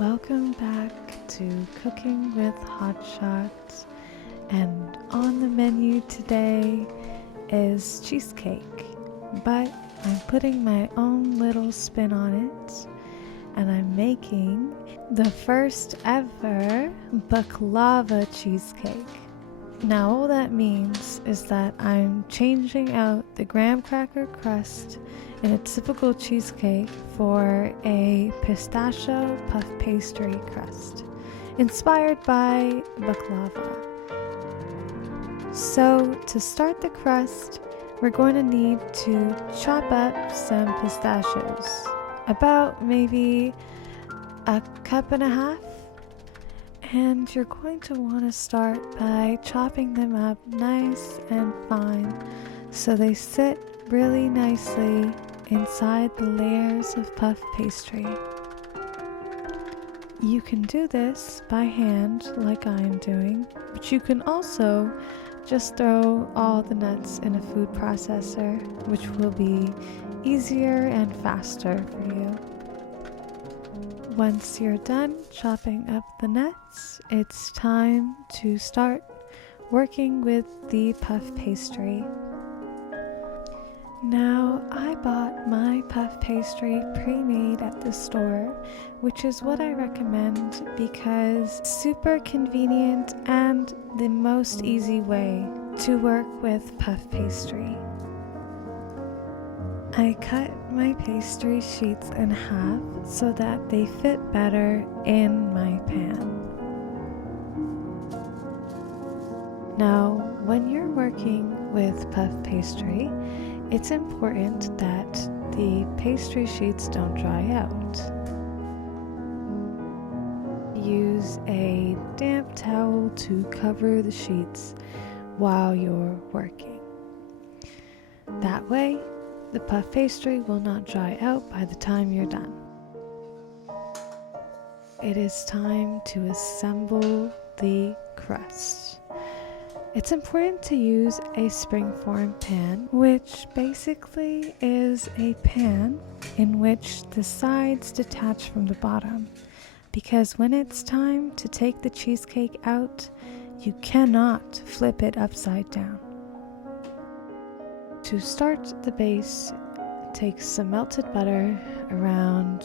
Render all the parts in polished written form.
Welcome back to Cooking with Hotshot, and on the menu today is cheesecake, but I'm putting my own little spin on it, and I'm making the first ever Baklava Cheesecake. Now all that means is that I'm changing out the graham cracker crust in a typical cheesecake for a pistachio puff pastry crust, inspired by baklava. So to start the crust, we're going to need to chop up some pistachios, about maybe a cup and a half. And you're going to want to start by chopping them up nice and fine so they sit really nicely inside the layers of puff pastry. You can do this by hand like I'm doing, but you can also just throw all the nuts in a food processor, which will be easier and faster for you. Once you're done chopping up the nuts, it's time to start working with the puff pastry. Now, I bought my puff pastry pre-made at the store, which is what I recommend because super convenient and the most easy way to work with puff pastry. I cut my pastry sheets in half so that they fit better in my pan. Now, when you're working with puff pastry, it's important that the pastry sheets don't dry out. Use a damp towel to cover the sheets while you're working. That way, the puff pastry will not dry out by the time you're done. It is time to assemble the crust. It's important to use a springform pan, which basically is a pan in which the sides detach from the bottom, because when it's time to take the cheesecake out, you cannot flip it upside down. To start the base, take some melted butter, around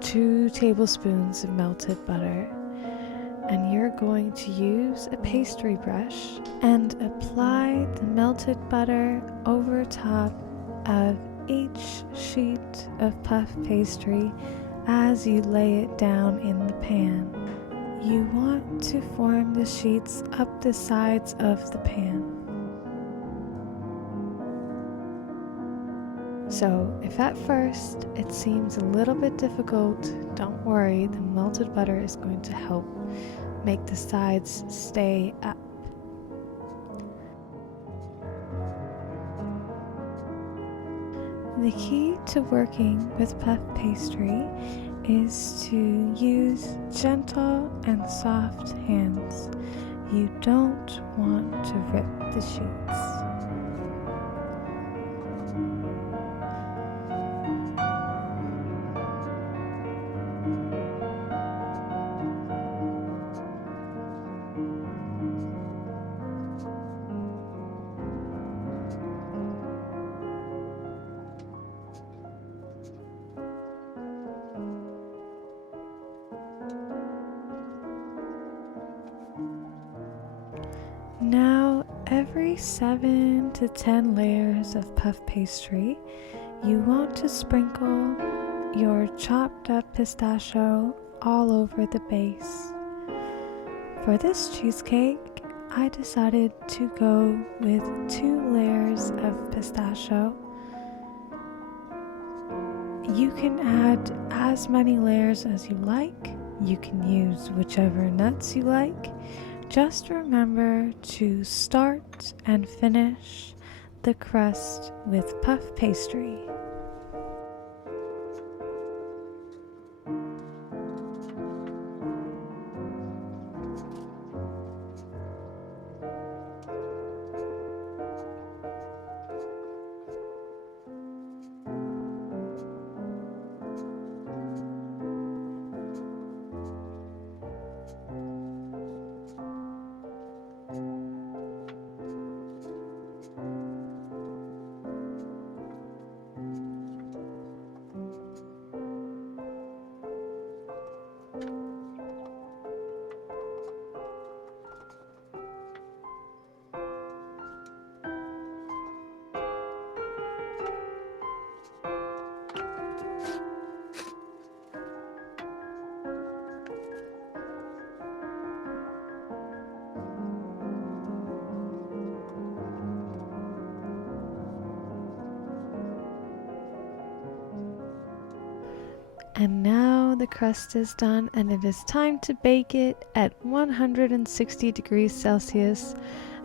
2 tablespoons of melted butter, and you're going to use a pastry brush and apply the melted butter over top of each sheet of puff pastry as you lay it down in the pan. You want to form the sheets up the sides of the pan. So if at first it seems a little bit difficult, don't worry, the melted butter is going to help make the sides stay up. The key to working with puff pastry is to use gentle and soft hands. You don't want to rip the sheets. Now, every 7 to 10 layers of puff pastry, you want to sprinkle your chopped up pistachio all over the base. For this cheesecake, I decided to go with 2 layers of pistachio. You can add as many layers as you like. You can use whichever nuts you like. Just remember to start and finish the crust with puff pastry. And now the crust is done, and it is time to bake it at 160 degrees Celsius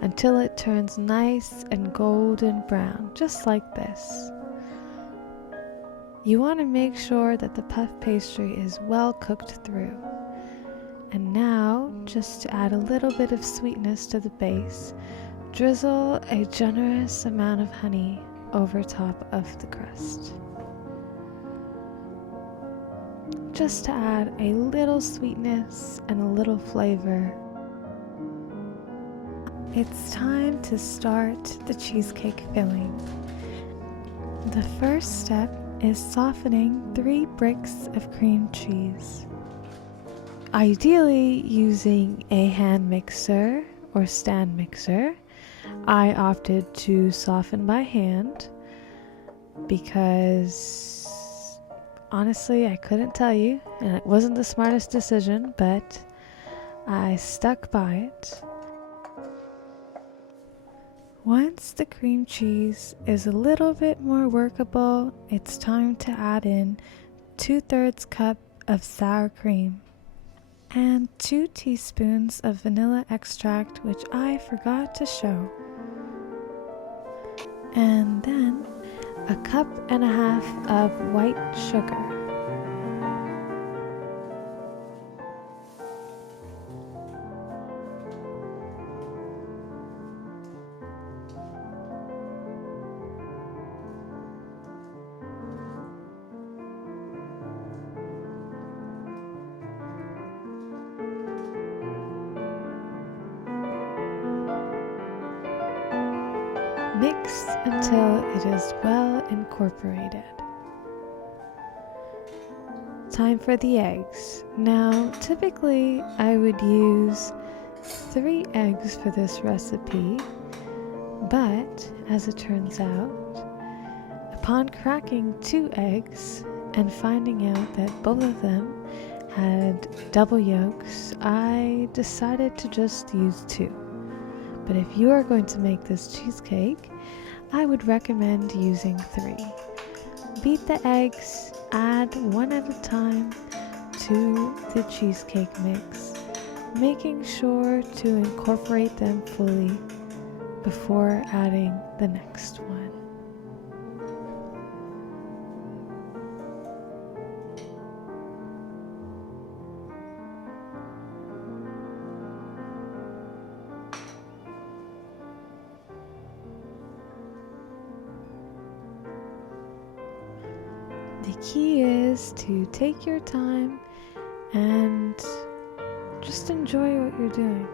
until it turns nice and golden brown, just like this. You want to make sure that the puff pastry is well cooked through. And now, just to add a little bit of sweetness to the base, drizzle a generous amount of honey over top of the crust, just to add a little sweetness and a little flavor. It's time to start the cheesecake filling. The first step is softening 3 bricks of cream cheese. Ideally using a hand mixer or stand mixer. I opted to soften by hand because honestly I couldn't tell you, and it wasn't the smartest decision, but I stuck by it. Once the cream cheese is a little bit more workable, it's time to add in 2/3 cup of sour cream and 2 teaspoons of vanilla extract, which I forgot to show. And then 1.5 cups of white sugar. Mix until it is well incorporated. Time for the eggs. Now, typically I would use 3 eggs for this recipe, but as it turns out, upon cracking 2 eggs and finding out that both of them had double yolks, I decided to just use 2. But if you are going to make this cheesecake, I would recommend using 3. Beat the eggs, add 1 at a time to the cheesecake mix, making sure to incorporate them fully before adding the next one. The key is to take your time and just enjoy what you're doing.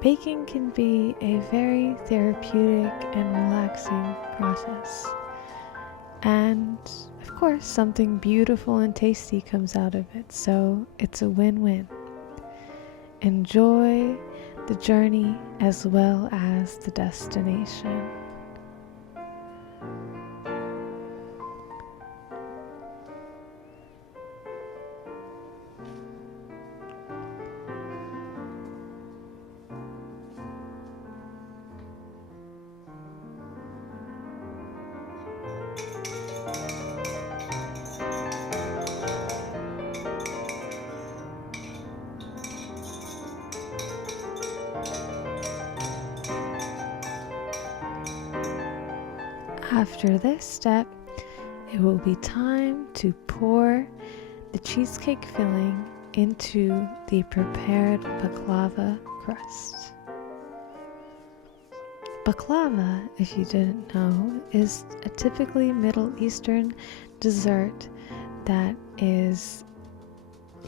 Baking can be a very therapeutic and relaxing process. And of course, something beautiful and tasty comes out of it, so it's a win-win. Enjoy the journey as well as the destination. After this step, it will be time to pour the cheesecake filling into the prepared baklava crust. Baklava, if you didn't know, is a typically Middle Eastern dessert that is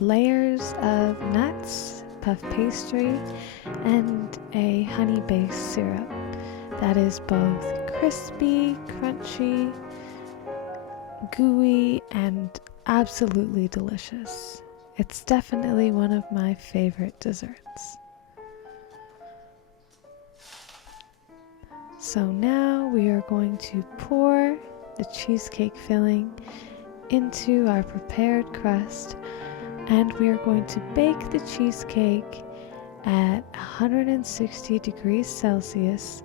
layers of nuts, puff pastry, and a honey-based syrup that is both crispy, crunchy, gooey, and absolutely delicious. It's definitely one of my favorite desserts. So now we are going to pour the cheesecake filling into our prepared crust, and we are going to bake the cheesecake at 160 degrees Celsius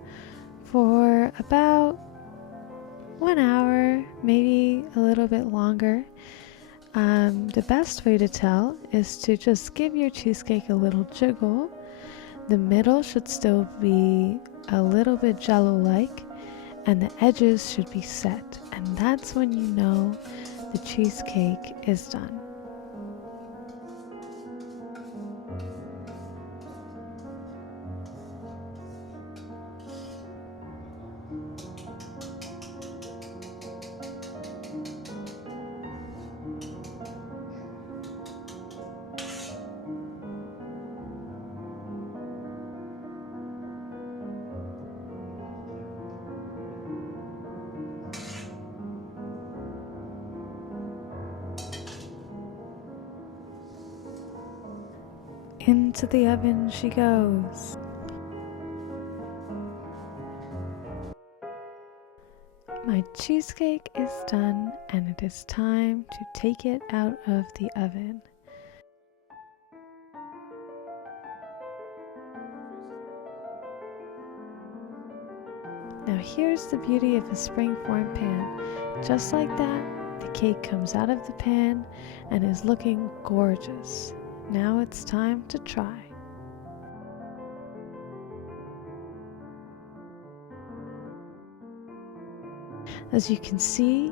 for about 1 hour, maybe a little bit longer. The best way to tell is to just give your cheesecake a little jiggle. The middle should still be a little bit jello-like, and the edges should be set, and that's when you know the cheesecake is done. Into the oven she goes. My cheesecake is done, and it is time to take it out of the oven. Now here's the beauty of a springform pan. Just like that, the cake comes out of the pan and is looking gorgeous. Now it's time to try. As you can see,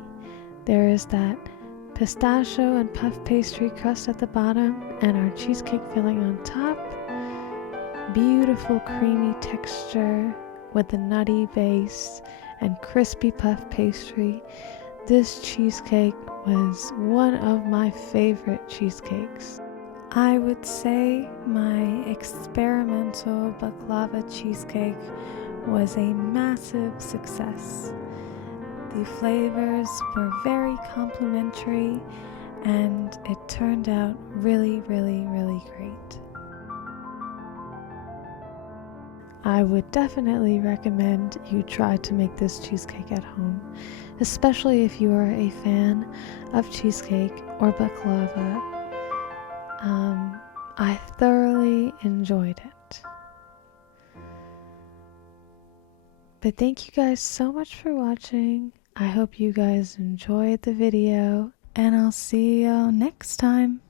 there is that pistachio and puff pastry crust at the bottom and our cheesecake filling on top. Beautiful creamy texture with the nutty base and crispy puff pastry. This cheesecake was one of my favorite cheesecakes. I would say my experimental baklava cheesecake was a massive success. The flavors were very complimentary and it turned out really great. I would definitely recommend you try to make this cheesecake at home, especially if you are a fan of cheesecake or baklava. I thoroughly enjoyed it. But thank you guys so much for watching. I hope you guys enjoyed the video, and I'll see you next time.